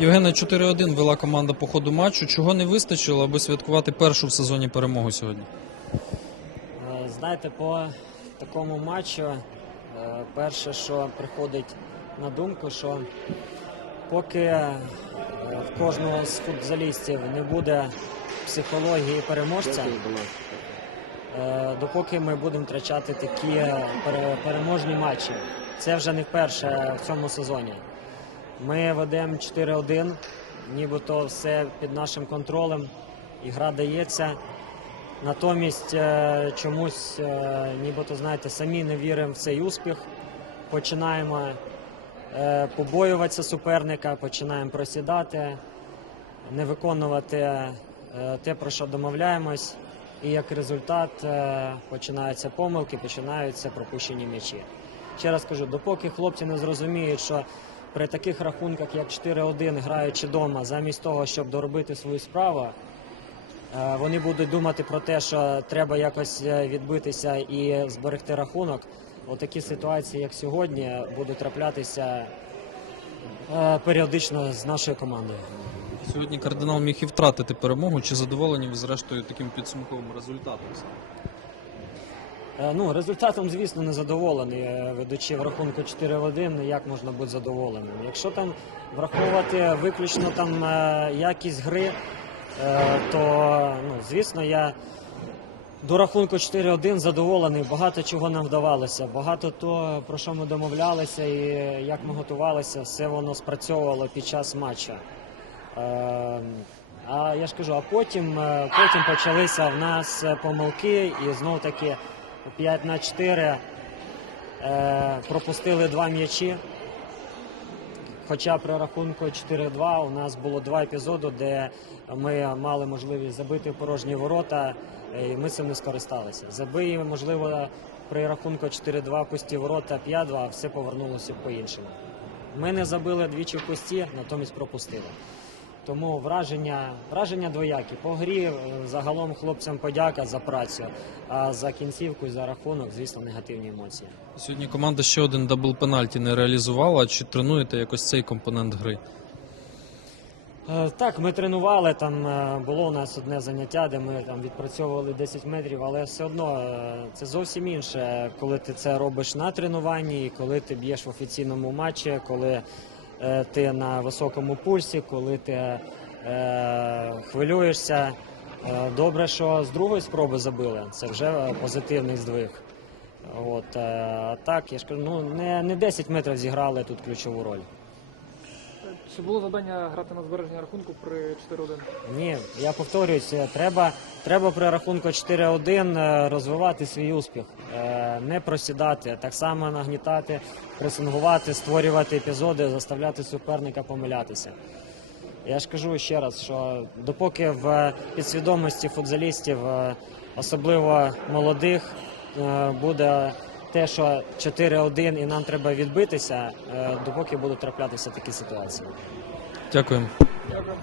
Євгена 4-1 вела команда по ходу матчу. Чого не вистачило, аби святкувати першу в сезоні перемогу сьогодні? Е, знаєте, по такому матчу е, перше, що приходить на думку, що поки е, в кожного з футболістів не буде психології переможця допоки ми будемо втрачати такі пере- переможні матчі. Це вже не вперше в цьому сезоні. Ми ведемо 4-1, нібито все під нашим контролем, і гра дається. Натомість е, чомусь, е, нібито знаєте, самі не віримо в цей успіх. Починаємо е, побоюватися суперника, починаємо просідати, не виконувати е, те, про що домовляємось. І як результат е, починаються помилки, починаються пропущені м'ячі. Ще раз кажу, допоки хлопці не зрозуміють, що при таких рахунках, як 4-1, граючи вдома, замість того, щоб доробити свою справу, Е, Вони будуть думати про те, що треба якось е, відбитися і зберегти рахунок. Отакі ситуації, як сьогодні, будуть траплятися періодично з нашою командою. Сьогодні кардинал міг і втратити перемогу. Чи задоволені ви зрештою таким підсумковим результатом? Е, Ну, результатом, звісно, не задоволений. Е, Ведучи в рахунку 4 в 1, як можна бути задоволеним? Якщо там враховувати виключно там е, якість гри, то ну, звісно, я до рахунку 4-1 задоволений. Багато чого нам вдавалося. Багато того, про що ми домовлялися і як ми готувалися, все воно спрацьовувало під час матчу. Е, А я ж кажу, а потім, е, потім почалися в нас е, помилки, і знов таки 5 на 4 е, пропустили два м'ячі. Хоча при рахунку 4-2 у нас було два епізоди, де ми мали можливість забити порожні ворота, і ми цим не скористалися. Забий, можливо, при рахунку 4-2 пусті ворота 5-2, все повернулося по-іншому. Ми не забили двічі в пусті, натомість пропустили. Тому враження, враження двоякі. По грі е, загалом хлопцям подяка за працю, а за кінцівку і за рахунок, звісно, негативні емоції. Сьогодні команда ще один дабл пенальті не реалізувала. Чи тренуєте якось цей компонент гри? Е, Так, ми тренували. Там е, було у нас одне заняття, де ми там відпрацьовували 10 метрів, але все одно це зовсім інше, коли ти це робиш на тренуванні, коли ти б'єш в офіційному матчі, коли ти на високому пульсі, коли ти е, хвилюєшся. Е, Добре, що з другої спроби забили. Це вже е, позитивний здвиг. От е, так, я ж кажу, ну не, не 10 метрів зіграли тут ключову роль. Чи було завдання грати на збереження рахунку при 4-1? Ні, я повторююся, треба, треба при рахунку 4-1 е, розвивати свій успіх, е, не просідати, так само нагнітати, пресингувати, створювати епізоди, заставляти суперника помилятися. Я ж кажу ще раз, що допоки в підсвідомості футболістів, е, особливо молодих, буде те, що 4-1 і нам треба відбитися, е, допоки будуть траплятися такі ситуації. Дякуємо. Дякую.